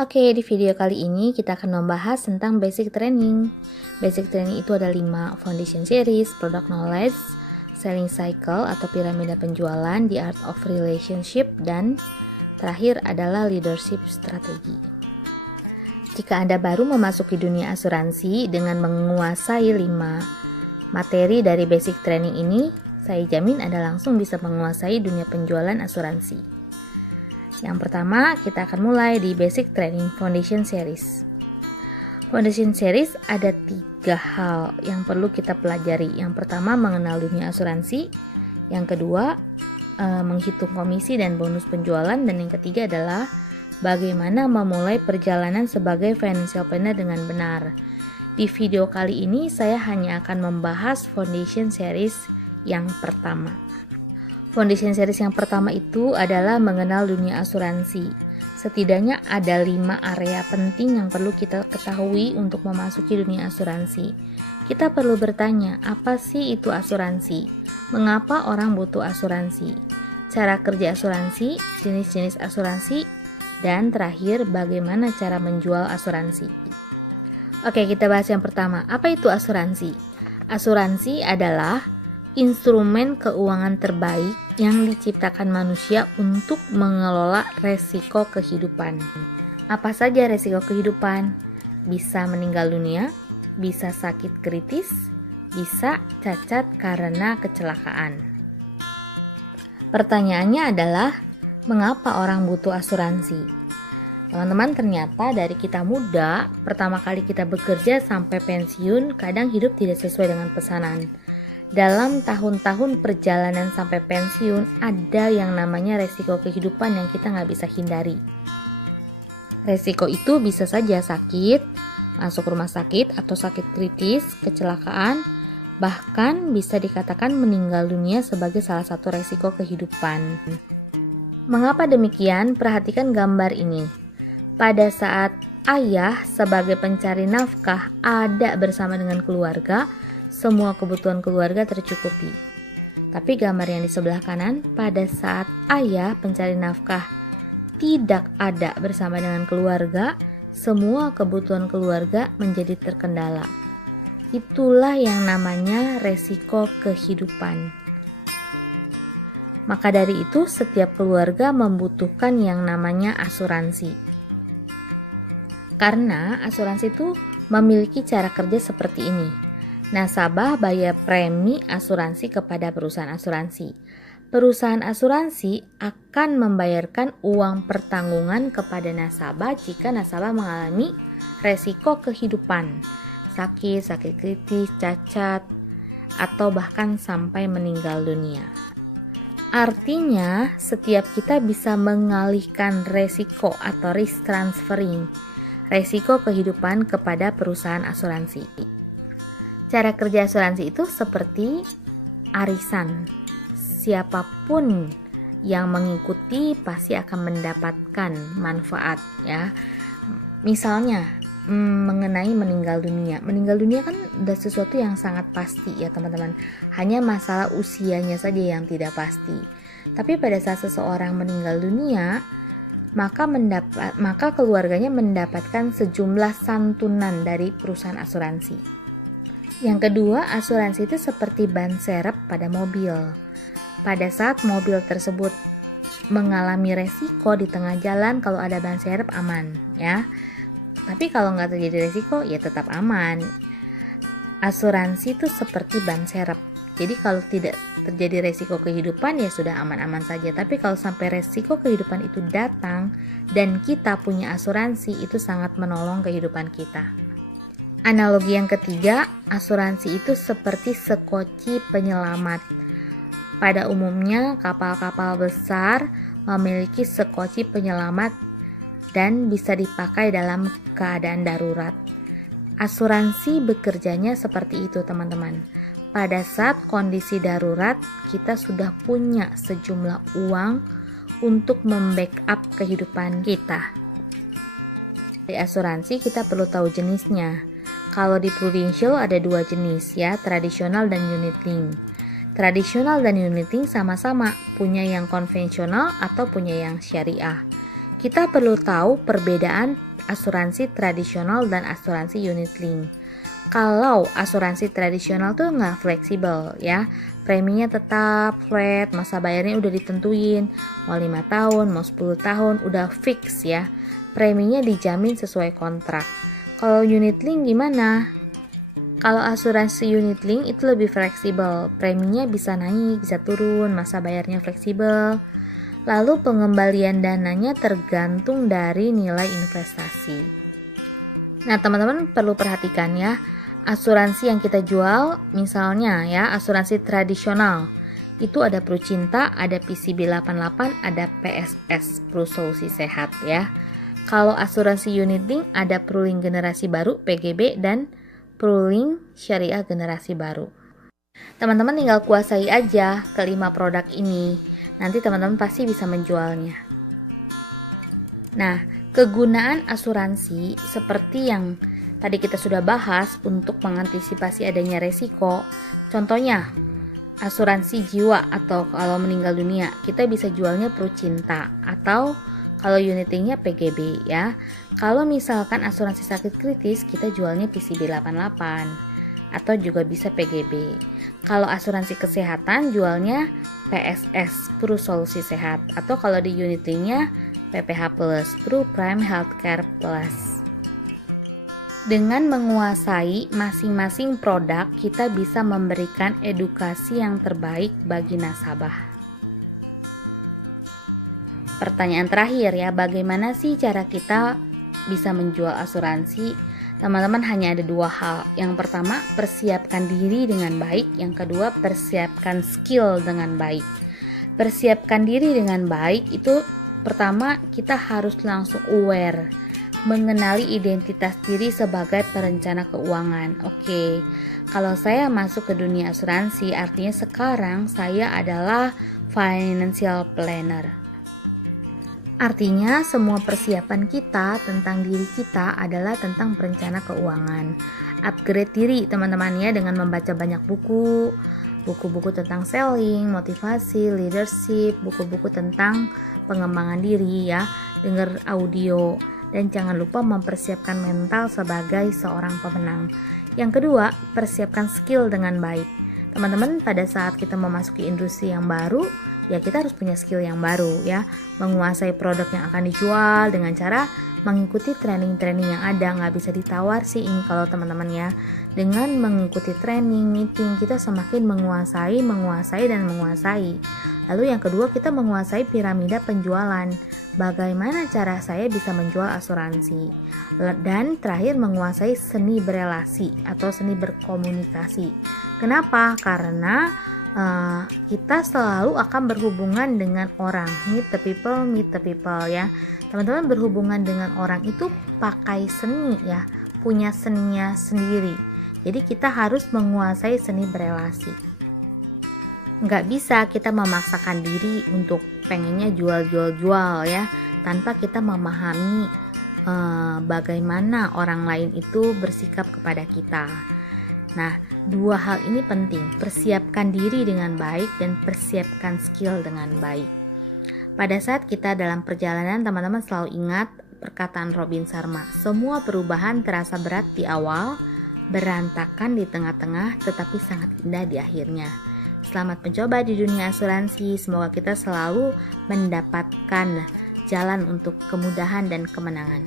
Oke, di video kali ini kita akan membahas tentang basic training. Basic training itu ada 5, foundation series, product knowledge, selling cycle atau piramida penjualan, the art of relationship, dan terakhir adalah leadership strategi. Jika Anda baru memasuki dunia asuransi dengan menguasai 5 materi dari basic training ini, saya jamin Anda langsung bisa menguasai dunia penjualan asuransi. Yang pertama, kita akan mulai di Basic Training Foundation Series. Foundation Series ada 3 hal yang perlu kita pelajari. Yang pertama, mengenal dunia asuransi. Yang kedua, menghitung komisi dan bonus penjualan. Dan yang ketiga adalah bagaimana memulai perjalanan sebagai financial planner dengan benar. Di video kali ini, saya hanya akan membahas Foundation Series yang pertama. Foundation series yang pertama itu adalah mengenal dunia asuransi. Setidaknya ada 5 area penting yang perlu kita ketahui untuk memasuki dunia asuransi. Kita perlu bertanya, apa sih itu asuransi? Mengapa orang butuh asuransi? Cara kerja asuransi, jenis-jenis asuransi, dan terakhir bagaimana cara menjual asuransi. Oke, kita bahas yang pertama. Apa itu asuransi? Asuransi adalah instrumen keuangan terbaik yang diciptakan manusia untuk mengelola resiko kehidupan. Apa saja resiko kehidupan? Bisa meninggal dunia, bisa sakit kritis, bisa cacat karena kecelakaan. Pertanyaannya adalah, mengapa orang butuh asuransi? Teman-teman, ternyata dari kita muda, pertama kali kita bekerja sampai pensiun, kadang hidup tidak sesuai dengan pesanan. Dalam tahun-tahun perjalanan sampai pensiun, ada yang namanya resiko kehidupan yang kita nggak bisa hindari. Resiko itu bisa saja sakit, masuk rumah sakit atau sakit kritis, kecelakaan, bahkan bisa dikatakan meninggal dunia sebagai salah satu resiko kehidupan. Mengapa demikian? Perhatikan gambar ini. Pada saat ayah sebagai pencari nafkah ada bersama dengan keluarga, semua kebutuhan keluarga tercukupi. Tapi gambar yang di sebelah kanan, pada saat ayah pencari nafkah tidak ada bersama dengan keluarga, semua kebutuhan keluarga menjadi terkendala. Itulah yang namanya resiko kehidupan. Maka dari itu, setiap keluarga membutuhkan yang namanya asuransi. Karena asuransi itu memiliki cara kerja seperti ini. Nasabah bayar premi asuransi kepada perusahaan asuransi. Perusahaan asuransi akan membayarkan uang pertanggungan kepada nasabah jika nasabah mengalami resiko kehidupan, sakit kritis, cacat, atau bahkan sampai meninggal dunia. Artinya, setiap kita bisa mengalihkan resiko atau risk transferring, resiko kehidupan kepada perusahaan asuransi. Cara kerja asuransi itu seperti arisan. Siapapun yang mengikuti pasti akan mendapatkan manfaat, ya. Misalnya mengenai meninggal dunia. Meninggal dunia kan udah sesuatu yang sangat pasti, ya teman-teman. Hanya masalah usianya saja yang tidak pasti. Tapi pada saat seseorang meninggal dunia, maka keluarganya mendapatkan sejumlah santunan dari perusahaan asuransi. Yang kedua, asuransi itu seperti ban serep pada mobil. Pada saat mobil tersebut mengalami resiko di tengah jalan, kalau ada ban serep aman, ya. Tapi kalau nggak terjadi resiko, ya tetap aman. Asuransi itu seperti ban serep. Jadi kalau tidak terjadi resiko kehidupan, ya sudah aman-aman saja. Tapi kalau sampai resiko kehidupan itu datang dan kita punya asuransi, itu sangat menolong kehidupan kita. Analogi yang ketiga, asuransi itu seperti sekoci penyelamat. Pada umumnya, kapal-kapal besar memiliki sekoci penyelamat dan bisa dipakai dalam keadaan darurat. Asuransi bekerjanya seperti itu, teman-teman. Pada saat kondisi darurat, kita sudah punya sejumlah uang untuk membackup kehidupan kita. Di asuransi kita perlu tahu jenisnya. Kalau di Prudential ada 2 jenis, ya, tradisional dan unit link. Tradisional dan unit link sama-sama punya yang konvensional atau punya yang syariah. Kita perlu tahu perbedaan asuransi tradisional dan asuransi unit link. Kalau asuransi tradisional tuh nggak fleksibel ya, preminya tetap flat, masa bayarnya udah ditentuin, mau 5 tahun, mau 10 tahun, udah fix ya, preminya dijamin sesuai kontrak. Kalau unit link gimana? Kalau asuransi unit link itu lebih fleksibel, preminya bisa naik, bisa turun, masa bayarnya fleksibel. Lalu pengembalian dananya tergantung dari nilai investasi. Nah, teman-teman perlu perhatikan ya, asuransi yang kita jual, misalnya ya, asuransi tradisional, itu ada Prucinta, ada PCB 88, ada PSS, Pru Solusi Sehat ya. Kalau asuransi unit link ada Prulink generasi baru, PGB, dan Prulink Syariah generasi baru. Teman-teman tinggal kuasai aja kelima produk ini. Nanti teman-teman pasti bisa menjualnya. Nah, kegunaan asuransi seperti yang tadi kita sudah bahas untuk mengantisipasi adanya resiko. Contohnya, asuransi jiwa atau kalau meninggal dunia, kita bisa jualnya Prucinta atau kalau unit linknya PGB ya. Kalau misalkan asuransi sakit kritis, kita jualnya PCB 88 atau juga bisa PGB. Kalau asuransi kesehatan jualnya PSS, Pru Solusi Sehat, atau kalau di unit linknya PPH Plus, Pru Prime Healthcare Plus. Dengan menguasai masing-masing produk, kita bisa memberikan edukasi yang terbaik bagi nasabah. Pertanyaan terakhir ya, bagaimana sih cara kita bisa menjual asuransi? Teman-teman, hanya ada dua hal. Yang pertama, persiapkan diri dengan baik. Yang kedua, persiapkan skill dengan baik. Persiapkan diri dengan baik itu pertama, kita harus langsung aware, mengenali identitas diri sebagai perencana keuangan. Oke, kalau saya masuk ke dunia asuransi, artinya sekarang saya adalah financial planner. Artinya semua persiapan kita tentang diri kita adalah tentang perencana keuangan. Upgrade diri teman-teman ya dengan membaca banyak buku-buku tentang selling, motivasi, leadership, buku-buku tentang pengembangan diri ya, dengar audio, dan jangan lupa mempersiapkan mental sebagai seorang pemenang. Yang kedua, persiapkan skill dengan baik. Teman-teman, pada saat kita memasuki industri yang baru, ya kita harus punya skill yang baru ya, menguasai produk yang akan dijual dengan cara mengikuti training-training yang ada. Nggak bisa ditawar sih ini kalau teman-teman ya. Dengan mengikuti training, meeting, kita semakin menguasai dan menguasai. Lalu yang kedua, kita menguasai piramida penjualan. Bagaimana cara saya bisa menjual asuransi? Dan terakhir, menguasai seni berelasi atau seni berkomunikasi. Kenapa? Karena kita selalu akan berhubungan dengan orang, meet the people ya. Teman-teman berhubungan dengan orang itu pakai seni ya, punya seninya sendiri. Jadi kita harus menguasai seni berelasi. Nggak bisa kita memaksakan diri untuk pengennya jual ya, tanpa kita memahami bagaimana orang lain itu bersikap kepada kita. Nah, dua hal ini penting, persiapkan diri dengan baik dan persiapkan skill dengan baik. Pada saat kita dalam perjalanan, teman-teman selalu ingat perkataan Robin Sharma, semua perubahan terasa berat di awal, berantakan di tengah-tengah, tetapi sangat indah di akhirnya. Selamat mencoba di dunia asuransi, semoga kita selalu mendapatkan jalan untuk kemudahan dan kemenangan.